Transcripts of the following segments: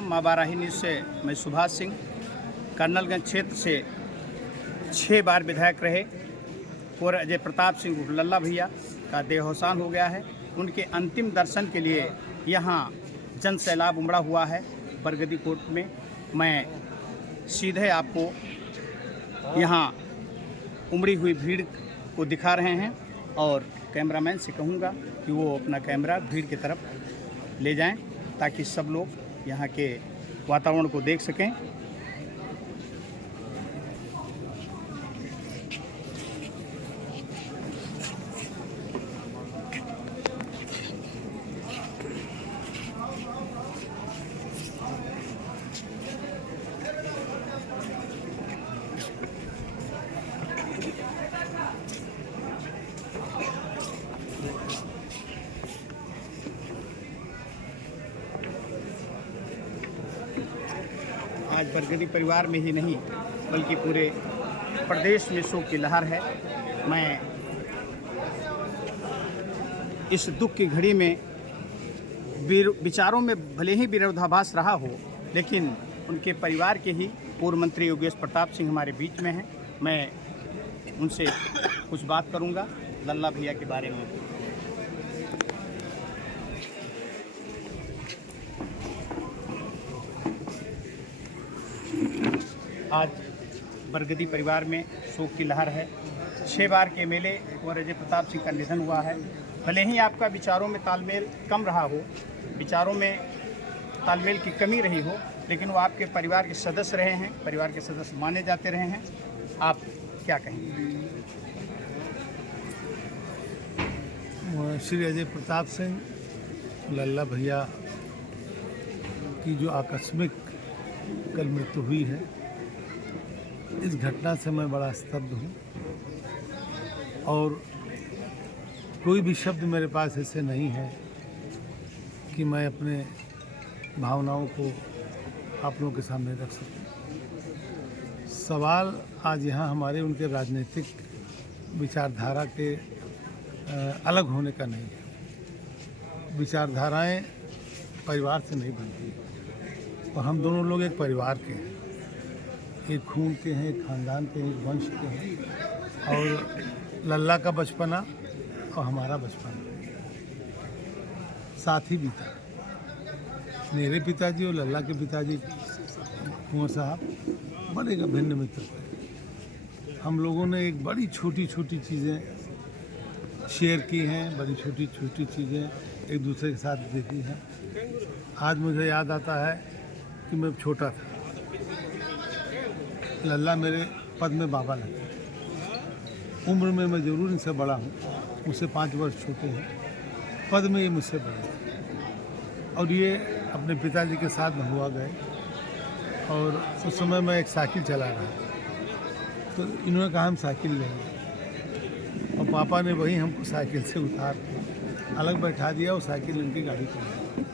माँ बाराही न्यूज़ से मैं सुभाष सिंह, कर्नलगंज क्षेत्र से 6 बार विधायक रहे और अजय प्रताप सिंह उर्फ लल्ला भैया का देहावसान हो गया है। उनके अंतिम दर्शन के लिए यहाँ जन सैलाब उमड़ा हुआ है बरगदी कोर्ट में। मैं सीधे आपको यहाँ उमड़ी हुई भीड़ को दिखा रहे हैं और कैमरामैन से कहूँगा कि वो अपना कैमरा भीड़ की तरफ ले जाएं ताकि सब लोग यहाँ के वातावरण को देख सकें। आज बरगदी परिवार में ही नहीं बल्कि पूरे प्रदेश में शोक की लहर है। मैं इस दुख की घड़ी में विचारों में भले ही विरोधाभास रहा हो, लेकिन उनके परिवार के ही पूर्व मंत्री योगेश प्रताप सिंह हमारे बीच में हैं। मैं उनसे कुछ बात करूंगा लल्ला भैया के बारे में। आज बरगदी परिवार में शोक की लहर है। 6 बार के एमएलए और अजय प्रताप सिंह का निधन हुआ है। भले ही आपका विचारों में तालमेल कम रहा हो, विचारों में तालमेल की कमी रही हो, लेकिन वो आपके परिवार के सदस्य रहे हैं, परिवार के सदस्य माने जाते रहे हैं। आप क्या कहेंगे? श्री अजय प्रताप सिंह लल्ला भैया की जो आकस्मिक कल मृत्यु हुई है, इस घटना से मैं बड़ा स्तब्ध हूँ और कोई भी शब्द मेरे पास ऐसे नहीं है कि मैं अपने भावनाओं को आप लोगों के सामने रख सकूं। सवाल आज यहाँ हमारे उनके राजनीतिक विचारधारा के अलग होने का नहीं है। विचारधाराएं परिवार से नहीं बनती और हम दोनों लोग एक परिवार के हैं, एक खून के हैं, एक खानदान के हैं, एक वंश के हैं। और लल्ला का बचपना और हमारा बचपना साथ ही बीता। मेरे पिताजी और लल्ला के पिताजी कुंवर साहब बड़े भिन्न मित्र थे। हम लोगों ने एक बड़ी छोटी छोटी चीज़ें शेयर की हैं, बड़ी छोटी छोटी चीज़ें एक दूसरे के साथ देखी हैं। आज मुझे याद आता है कि मैं छोटा था, लल्ला मेरे पद में बाबा लगते। उम्र में मैं ज़रूर इनसे बड़ा हूँ, मुझसे 5 वर्ष छोटे हैं, पद में ये मुझसे बड़े हैं। और ये अपने पिताजी के साथ हुआ गए और उस समय मैं एक साइकिल चला रहा था, तो इन्होंने कहा हम साइकिल लेंगे और पापा ने वहीं हमको साइकिल से उतार अलग बैठा दिया और साइकिल उनकी गाड़ी चलाई।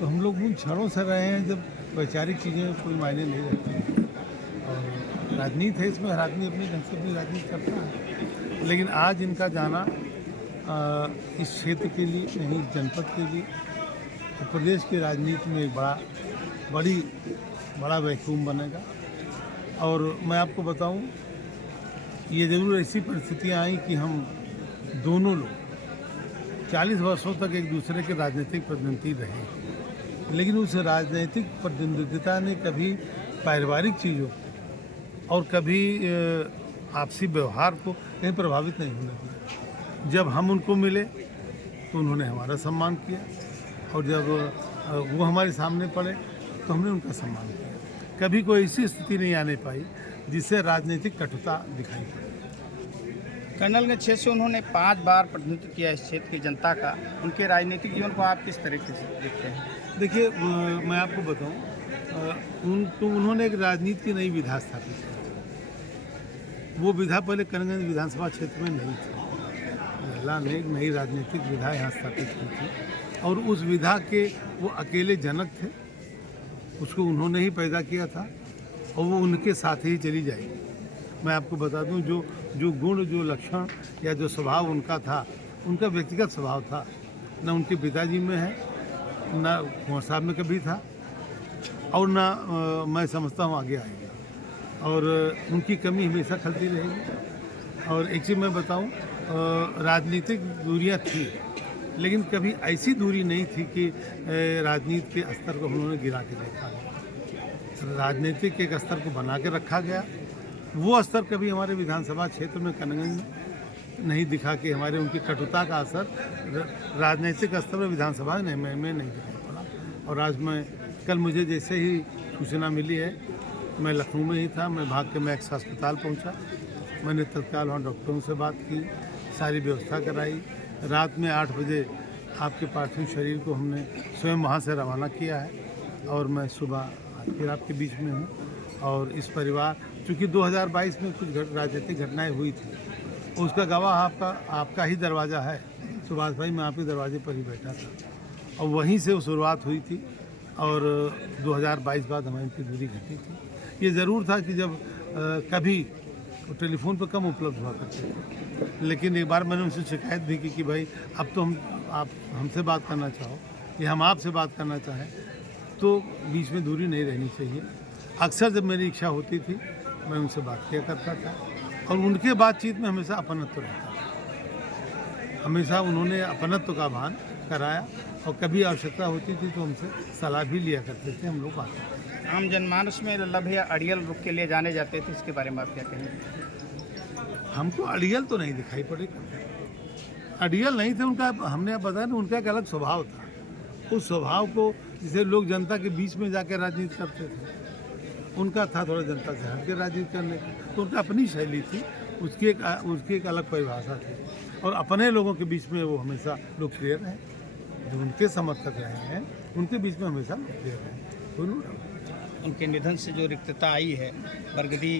तो हम लोग उन क्षणों से रहे हैं जब वैचारिक चीज़ें कोई मायने नहीं रखती और राजनीति है, इसमें हर आदमी अपने ढंग से अपनी राजनीति करता है। लेकिन आज इनका जाना इस क्षेत्र के लिए, नहीं जनपद के लिए, तो प्रदेश की राजनीति में एक बड़ा वैक्यूम बनेगा। और मैं आपको बताऊं, ये ज़रूर ऐसी परिस्थितियां आई कि हम दोनों लोग 40 वर्षों तक एक दूसरे के राजनीतिक प्रतिनिधि रहे, लेकिन उस राजनीतिक प्रतिनिधित्वता ने कभी पारिवारिक चीज़ों और कभी आपसी व्यवहार को कहीं प्रभावित नहीं होने दिया। जब हम उनको मिले तो उन्होंने हमारा सम्मान किया और जब वो हमारे सामने पड़े तो हमने उनका सम्मान किया। कभी कोई ऐसी स्थिति नहीं आने पाई जिससे राजनीतिक कटुता दिखाई पड़े। कर्नलगंज क्षेत्र से उन्होंने 5 बार प्रतिनिधित्व किया इस क्षेत्र की जनता का। उनके राजनीतिक जीवन को आप किस तरीके से देखते हैं? देखिए, मैं आपको बताऊं, उन्होंने एक राजनीति की नई विधा स्थापित की। वो विधा पहले कर्नलगंज विधानसभा क्षेत्र में नहीं थी। लल्ला ने एक नई राजनीतिक विधा यहाँ स्थापित की थी और उस विधा के वो अकेले जनक थे। उसको उन्होंने ही पैदा किया था और वो उनके साथ ही चली जाएगी। मैं आपको बता दूं, जो गुण, जो लक्षण या जो स्वभाव उनका था, उनका व्यक्तिगत स्वभाव था, न उनके पिताजी में है, न कुंवर साहब में कभी था। और ना मैं समझता हूँ आगे आएगा, और उनकी कमी हमेशा खलती रहेगी। और एक चीज़ मैं बताऊँ, राजनीतिक दूरियाँ थी, लेकिन कभी ऐसी दूरी नहीं थी कि राजनीति के स्तर को उन्होंने गिरा के देखा। राजनीतिक के एक स्तर को बना के रखा गया, वो स्तर कभी हमारे विधानसभा क्षेत्र में कनगंज में नहीं दिखा कि हमारे उनकी कटुता का असर राजनीतिक स्तर में विधानसभा में नहीं दिखाई पड़ा। और आज कल मुझे जैसे ही सूचना मिली है, मैं लखनऊ में ही था, मैं भाग के मैक्स अस्पताल पहुंचा। मैंने तत्काल वहाँ डॉक्टरों से बात की, सारी व्यवस्था कराई। रात में 8 बजे आपके पार्थिव शरीर को हमने स्वयं वहाँ से रवाना किया है, और मैं सुबह फिर आपके बीच में हूँ। और इस परिवार, चूँकि 2022 में कुछ राजनीतिक घटनाएं हुई थी, उसका गवाह आपका ही दरवाज़ा है सुभाष भाई। मैं आपके दरवाजे पर ही बैठा था, और वहीं से वो शुरुआत हुई थी, और 2022 बाद हमारी इनकी दूरी घटी थी। ये ज़रूर था कि जब कभी टेलीफोन पर कम उपलब्ध हुआ करते थे, लेकिन एक बार मैंने उनसे शिकायत भी की कि भाई अब तो आप हमसे बात करना चाहो या हम आपसे बात करना चाहें तो बीच में दूरी नहीं रहनी चाहिए। अक्सर जब मेरी इच्छा होती थी मैं उनसे बात किया करता था, और उनके बातचीत में हमेशा अपनत्व रहता था। हमेशा उन्होंने अपनत्व का भान कराया, और कभी आवश्यकता होती थी तो हमसे सलाह भी लिया करते थे। हम लोग बात करते थे। आम जनमानस में लल्ला भैया अड़ियल रुख के लिए जाने जाते थे, इसके बारे में आप क्या कहेंगे? हमको अड़ियल तो नहीं दिखाई पड़े, अड़ियल नहीं थे उनका। हमने अब बताया ना, उनका एक अलग स्वभाव था। उस स्वभाव को, जिसे लोग जनता के बीच में जाकर राजनीति करते थे, उनका था थोड़ा जनता से हट के राजनीति करने की। तो उनका अपनी शैली थी, उसकी एक अलग परिभाषा थी, और अपने लोगों के बीच में वो हमेशा लोकप्रिय रहे। जो उनके समर्थक रहे हैं उनके बीच में हमेशा लोकप्रिय रहे। उनके निधन से जो रिक्तता आई है बरगदी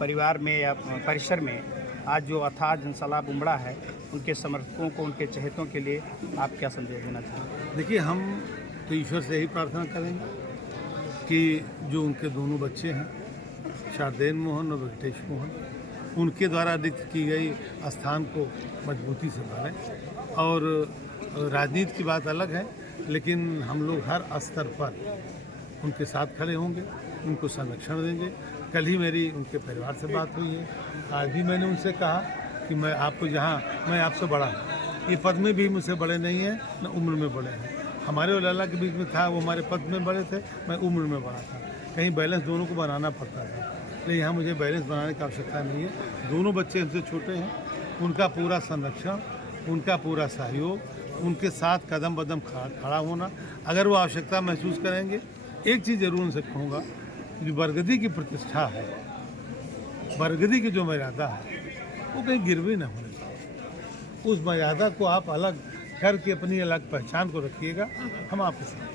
परिवार में या परिसर में, आज जो अथाह जनसलाब उमड़ा है, उनके समर्थकों को, उनके चहेतों के लिए आप क्या संदेश देना चाहेंगे? देखिए, हम तो ईश्वर से यही प्रार्थना करेंगे कि जो उनके दोनों बच्चे हैं, शारदेन मोहन और वेंकटेश मोहन, उनके द्वारा रिक्त की गई स्थान को मजबूती से भरें। और राजनीति की बात अलग है, लेकिन हम लोग हर स्तर पर उनके साथ खड़े होंगे, उनको संरक्षण देंगे। कल ही मेरी उनके परिवार से बात हुई है, आज भी मैंने उनसे कहा कि मैं आपसे बड़ा हूँ, ये पद में भी मुझसे बड़े नहीं हैं, न उम्र में बड़े हैं। हमारे और लल्ला के बीच में था, वो हमारे पद में बड़े थे, मैं उम्र में बड़ा था। कहीं बैलेंस दोनों को बनाना पड़ता था, लेकिन यहाँ मुझे बैलेंस बनाने की आवश्यकता नहीं है। दोनों बच्चे हमसे छोटे हैं, उनका पूरा संरक्षण, उनका पूरा सहयोग, उनके साथ कदम बदम खड़ा होना। अगर वो आवश्यकता महसूस करेंगे, एक चीज़ ज़रूर उनसे कहूँगा, जो बरगदी की प्रतिष्ठा है, बरगदी की जो मर्यादा है, वो कहीं गिरवी न होने पाए। उस मर्यादा को आप अलग करके अपनी अलग पहचान को रखिएगा। हम आपके साथ।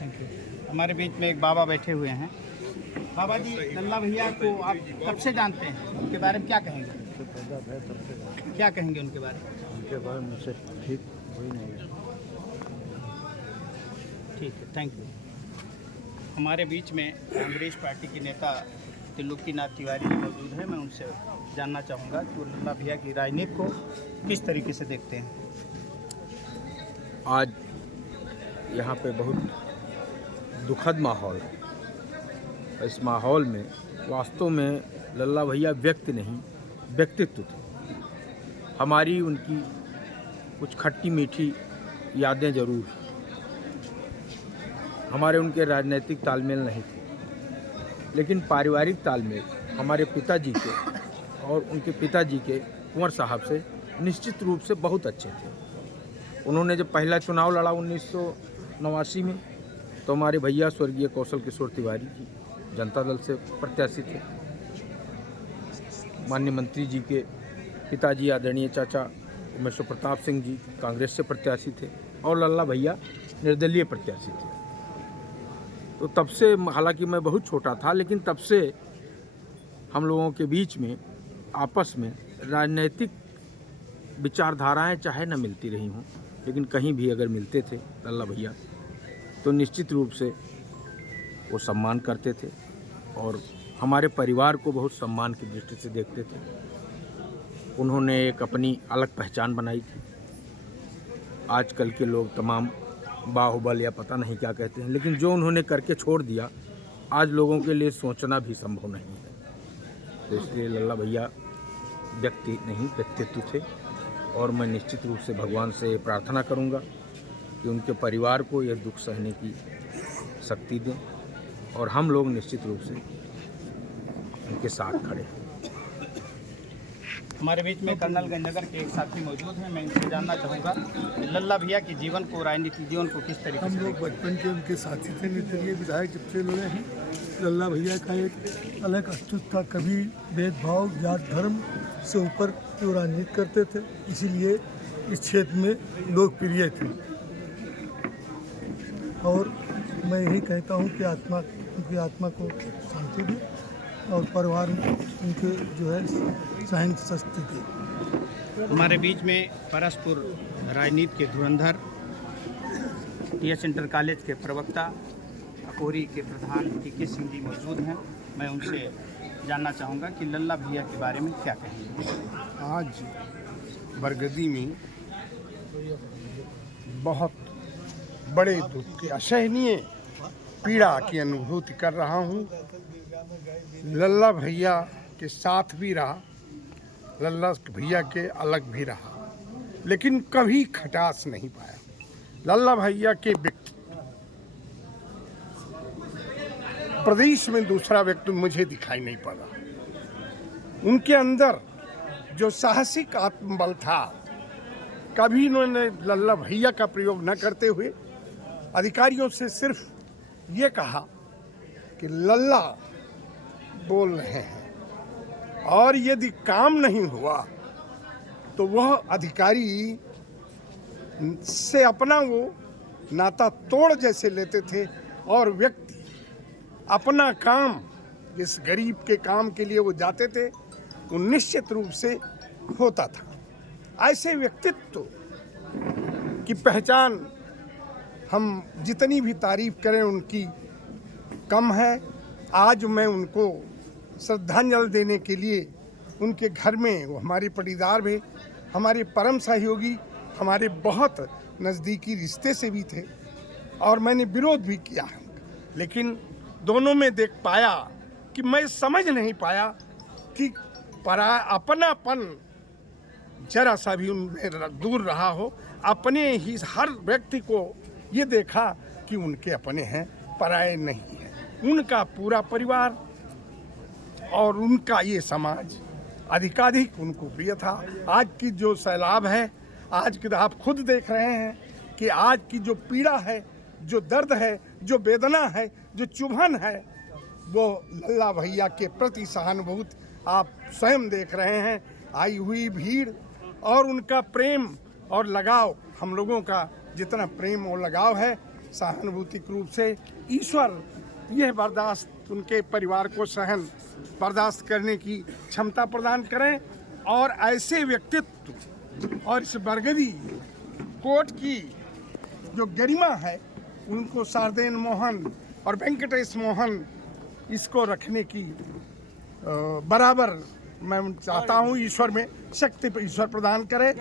Thank you. हमारे बीच में एक बाबा बैठे हुए हैं। बाबा जी, लल्ला भैया को आप कब से जानते हैं? उनके बारे में क्या कहेंगे? क्या कहेंगे उनके बारे में? उनके बारे में से ठीक कोई नहीं है। ठीक है, थैंक यू। हमारे बीच में कांग्रेस पार्टी के नेता त्रिलोकीनाथ तिवारी जी मौजूद हैं। मैं उनसे जानना चाहूँगा कि वो लल्ला भैया की राजनीति को किस तरीके से देखते हैं। आज यहाँ पे बहुत दुखद माहौल है। इस माहौल में वास्तव में लल्ला भैया व्यक्ति नहीं, व्यक्तित्व थे। हमारी उनकी कुछ खट्टी मीठी यादें जरूर हैं। हमारे उनके राजनीतिक तालमेल नहीं थे, लेकिन पारिवारिक तालमेल हमारे पिताजी के और उनके पिताजी के कुंवर साहब से निश्चित रूप से बहुत अच्छे थे। उन्होंने जब पहला चुनाव लड़ा 1989 में, तो हमारे भैया स्वर्गीय कौशल किशोर तिवारी जी जनता दल से प्रत्याशी थे। माननीय मंत्री जी के पिताजी आदरणीय चाचा उमेश प्रताप सिंह जी कांग्रेस से प्रत्याशी थे, और लल्ला भैया निर्दलीय प्रत्याशी थे। तो तब से, हालांकि मैं बहुत छोटा था, लेकिन तब से हम लोगों के बीच में आपस में राजनीतिक विचारधाराएं चाहे न मिलती रही हों, लेकिन कहीं भी अगर मिलते थे लल्ला भैया, तो निश्चित रूप से वो सम्मान करते थे, और हमारे परिवार को बहुत सम्मान की दृष्टि से देखते थे। उन्होंने एक अपनी अलग पहचान बनाई थी। आजकल के लोग तमाम बाहुबल या पता नहीं क्या कहते हैं, लेकिन जो उन्होंने करके छोड़ दिया आज लोगों के लिए सोचना भी संभव नहीं है। तो इसलिए लल्ला भैया व्यक्ति नहीं व्यक्तित्व थे, और मैं निश्चित रूप से भगवान से प्रार्थना करूंगा कि उनके परिवार को यह दुख सहने की शक्ति दें, और हम लोग निश्चित रूप से उनके साथ खड़े हैं। हमारे बीच में कर्नल गंजनगर के एक साथी मौजूद हैं। मैं इनसे जानना चाहूँगा कि लल्ला भैया के जीवन को, राजनीतिक जीवन को किस तरीके हम से लोग बचपन के उनके साथी थे, निर्दलीय विधायक जब से लड़े हैं। लल्ला भैया का एक अलग अस्तित्व था, कभी भेदभाव जात धर्म से ऊपर वो राजनीति करते थे, इसीलिए इस क्षेत्र में लोकप्रिय थे। और मैं यही कहता हूँ कि उनकी आत्मा को शांति दे और परिवार में उनके जो है सहन शक्ति दे। हमारे बीच में परसपुर राजनीति के धुरंधर, टीएस इंटर कॉलेज के प्रवक्ता, अकोरी के प्रधान टीके सिंह जी मौजूद हैं। मैं उनसे जानना चाहूँगा कि लल्ला भैया के बारे में क्या कहेंगे। आज बरगदी में बहुत बड़े दुख की, असहनीय पीड़ा की अनुभूति कर रहा हूँ। लल्ला भैया के साथ भी रहा, लल्ला भैया के अलग भी रहा, लेकिन कभी खटास नहीं पाया। लल्ला भैया के व्यक्ति प्रदेश में दूसरा व्यक्ति मुझे दिखाई नहीं पड़ा। उनके अंदर जो साहसिक आत्मबल था, कभी उन्होंने लल्ला भैया का प्रयोग न करते हुए अधिकारियों से सिर्फ ये कहा कि लल्ला बोल रहे हैं, और यदि काम नहीं हुआ तो वह अधिकारी से अपना वो नाता तोड़ जैसे लेते थे, और व्यक्ति अपना काम, जिस गरीब के काम के लिए वो जाते थे, वो निश्चित रूप से होता था। ऐसे व्यक्तित्व की पहचान हम जितनी भी तारीफ करें उनकी कम है। आज मैं उनको श्रद्धांजलि देने के लिए उनके घर में, वो हमारे पटीदार भी, हमारे परम सहयोगी, हमारे बहुत नज़दीकी रिश्ते से भी थे, और मैंने विरोध भी किया है, लेकिन दोनों में देख पाया कि मैं समझ नहीं पाया कि अपनापन जरा सा भी उनमें दूर रहा हो। अपने ही हर व्यक्ति को ये देखा कि उनके अपने हैं, पराये नहीं हैं। उनका पूरा परिवार और उनका ये समाज अधिकाधिक उनको प्रिय था। आज की जो सैलाब है, आज की आप खुद देख रहे हैं कि आज की जो पीड़ा है, जो दर्द है, जो वेदना है, जो चुभन है, वो लल्ला भैया के प्रति सहानुभूति आप स्वयं देख रहे हैं। आई हुई भीड़ और उनका प्रेम और लगाव, हम लोगों का जितना प्रेम और लगाव है, सहानुभूतिक रूप से ईश्वर यह बर्दाश्त उनके परिवार को सहन बर्दाश्त करने की क्षमता प्रदान करें, और ऐसे व्यक्तित्व और इस बरगदी कोर्ट की जो गरिमा है, उनको शारदेन मोहन और वेंकटेश मोहन इसको रखने की बराबर मैं चाहता हूँ। ईश्वर में शक्ति पर ईश्वर प्रदान करे।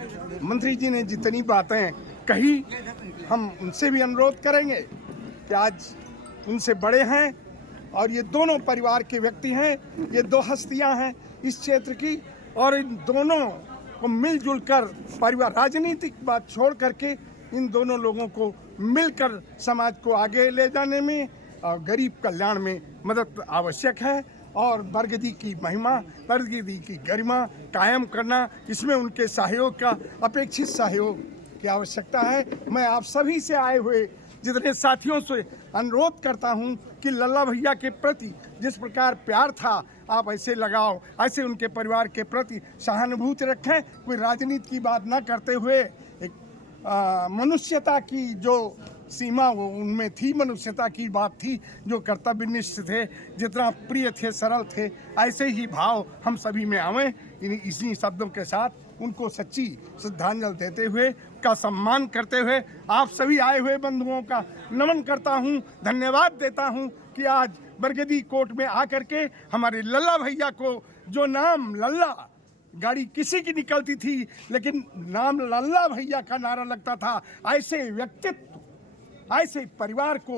मंत्री जी ने जितनी बातें कही, हम उनसे भी अनुरोध करेंगे कि आज उनसे बड़े हैं, और ये दोनों परिवार के व्यक्ति हैं, ये दो हस्तियां हैं इस क्षेत्र की, और इन दोनों को मिलजुल कर परिवार, राजनीतिक बात छोड़ करके इन दोनों लोगों को मिलकर समाज को आगे ले जाने में और गरीब कल्याण में मदद आवश्यक है। और बरगदी की महिमा, बरगदी की गरिमा कायम करना, इसमें उनके सहयोग का, अपेक्षित सहयोग की आवश्यकता है। मैं आप सभी से आए हुए जितने साथियों से अनुरोध करता हूं कि लल्ला भैया के प्रति जिस प्रकार प्यार था, आप ऐसे लगाओ, ऐसे उनके परिवार के प्रति सहानुभूति रखें। कोई राजनीति की बात ना करते हुए एक मनुष्यता की जो सीमा वो उनमें थी, मनुष्यता की बात थी, जो कर्तव्यनिष्ठ थे, जितना प्रिय थे, सरल थे, ऐसे ही भाव हम सभी में आवें। इसी शब्दों के साथ उनको सच्ची श्रद्धांजलि देते हुए, का सम्मान करते हुए, आप सभी आए हुए बंधुओं का नमन करता हूं, धन्यवाद देता हूं कि आज बरगदी कोर्ट में आकर के हमारे लल्ला भैया को, जो नाम लल्ला, गाड़ी किसी की निकलती थी लेकिन नाम लल्ला भैया का नारा लगता था, ऐसे व्यक्तित्व ऐसे परिवार को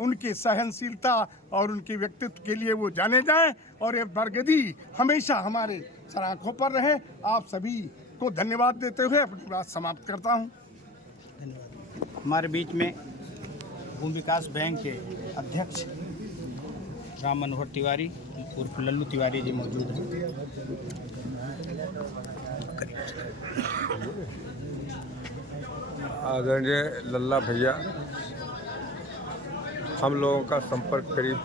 उनकी सहनशीलता और उनके व्यक्तित्व के लिए वो जाने जाएं और ये बरगदी हमेशा हमारे सराखों पर रहे। आप सभी को धन्यवाद देते हुए अपनी बात समाप्त करता हूँ। हमारे बीच में भूमि विकास बैंक के अध्यक्ष राम मनोहर तिवारी उर्फ लल्लू तिवारी जी मौजूद हैं। आदरणीय लल्ला भैया, हम लोगों का संपर्क करीब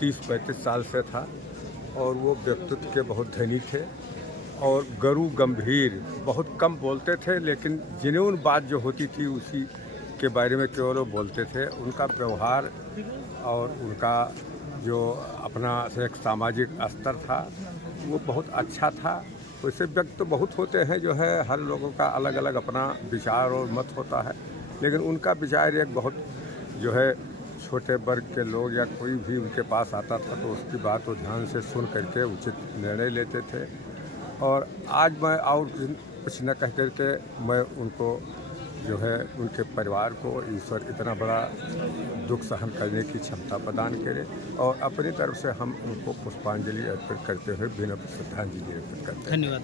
30-35 साल से था और वो व्यक्तित्व के बहुत धनी थे और गुरु गंभीर, बहुत कम बोलते थे, लेकिन जेन्युइन बात जो होती थी उसी के बारे में केवल वो बोलते थे। उनका व्यवहार और उनका जो अपना एक सामाजिक स्तर था वो बहुत अच्छा था। वैसे व्यक्ति तो बहुत होते हैं, जो है हर लोगों का अलग अलग अपना विचार और मत होता है, लेकिन उनका विचार एक बहुत जो है छोटे वर्ग के लोग या कोई भी उनके पास आता था तो उसकी बात को ध्यान से सुन करके उचित निर्णय लेते थे। और आज मैं और कुछ न कह करके मैं उनको जो है उनके परिवार को ईश्वर इतना बड़ा दुख सहन करने की क्षमता प्रदान करे और अपनी तरफ से हम उनको पुष्पांजलि अर्पित करते हुए विनम्र श्रद्धांजलि अर्पित करते हैं। धन्यवाद।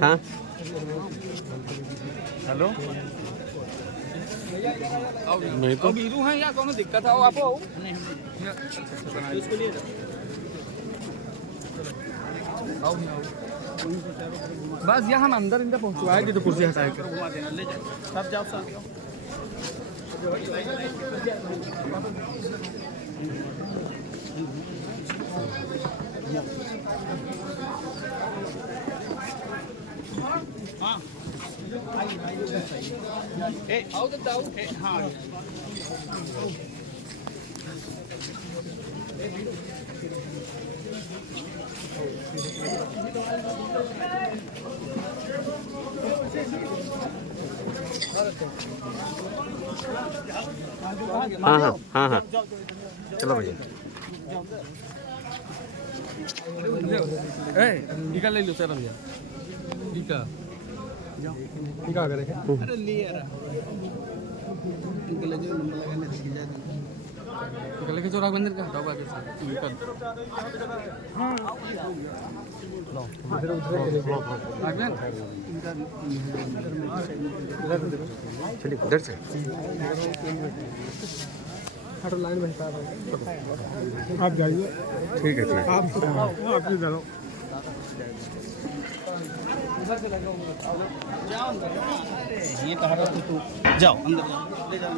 हाँ हेलो, नहीं तो बीरू हैं या कोनो दिक्कत हो आपको? बस यहाँ हम अंदर इनका पहुँचवाएंगे तो कुर्सी हटाए के घुमा देना, ले जाओ सब जाओ सब जाओ। हाँ आओ तो जाओ। हाँ हाँ हाँ हाँ हाँ चलो भैया टीका ले लो सर भैया टीका टीका करेंगे। अरे ले यार इनके लगे नंबर लगाने से जा टीका लेके चौराहा बंदर का हटाओ आगे से टीका चलिए इधर से हटो लाइन में हटा आप जाइए, ठीक है ठीक है आप इधर हो। जाओ अंदर, अरे ये कहा रहा तू, जाओ अंदर जाओ, ले जाओ।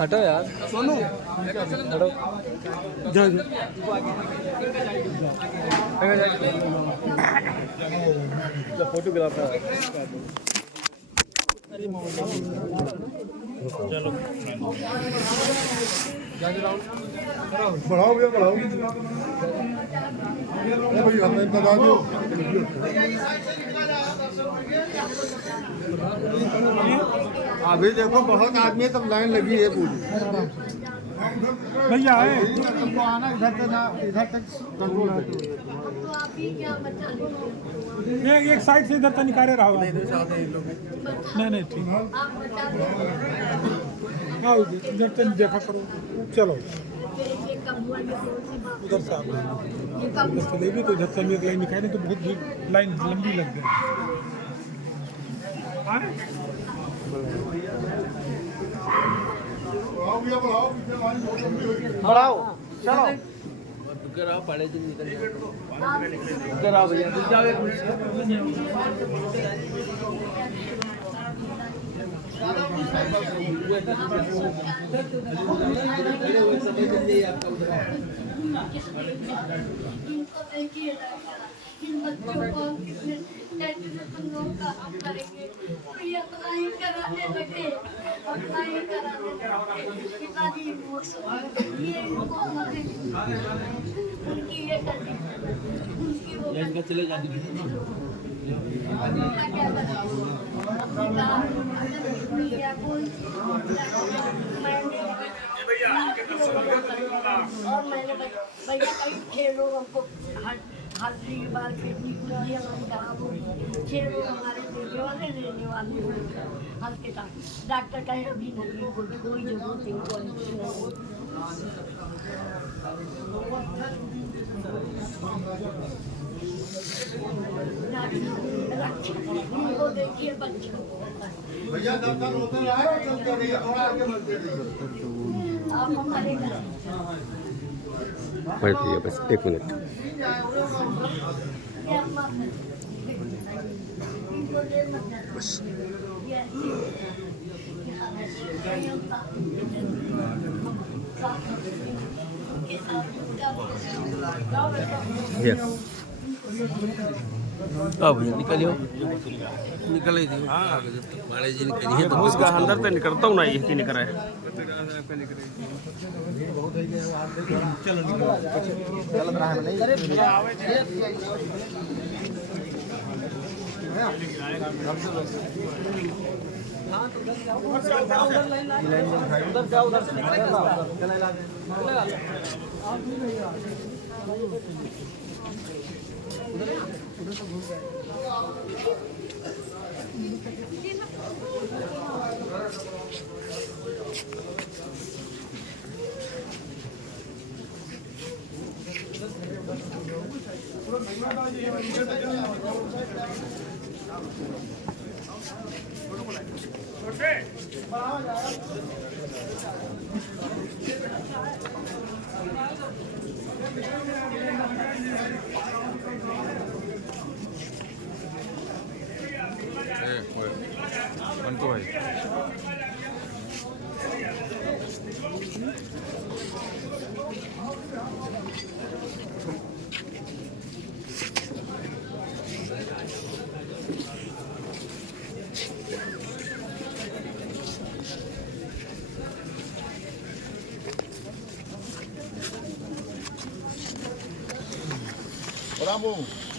हटो यार सोनू, हटो जाओ फोटोग्राफर बढ़ाओ भैया बढ़ाओ भैया हमें बता दो। अभी देखो बहुत आदमी तब लाइन लगी है पूरी। भैया आए तुमको आना इधर तक ना, इधर तक कंट्रोल एक साइड से इधर तक निकाले रहो। नहीं ठीक हाँ इधर तक देखा करो। चलो उधर से आप उधर चलेगी तो इधर से एक लाइन निकाले तो बहुत लाइन लंबी लग गई। बढ़ाओ चलो कराओ पड़े दिन निकल कराओ भैया जाओ एक इन बच्चों को काम करेंगे ये अप्लाई कराने लगे पिताजी ये इनको उनकी ये करनी उनकी वो चले जाने और मैंने भैया कई खेलों हमको हर बार खेलनी पूरी हम खराब हो खेलों हमारे देने वाले रहने वाले हल्के का डॉक्टर कहे अभी नहीं कोई जरूरत नहीं उनको देखिए बच्चों भैया दफ्तर होते रहा चलते रहिए थोड़ा आगे बढ़ते रहिए। आप हमारे घर बैठ भैया बस 1 मिनट। बस अब निकलियो निकल ही दियो हाँ बड़े जी निकलिए तो उसका अंदर तो निकलता हूँ ना ये कि निकल रहा है Bravo.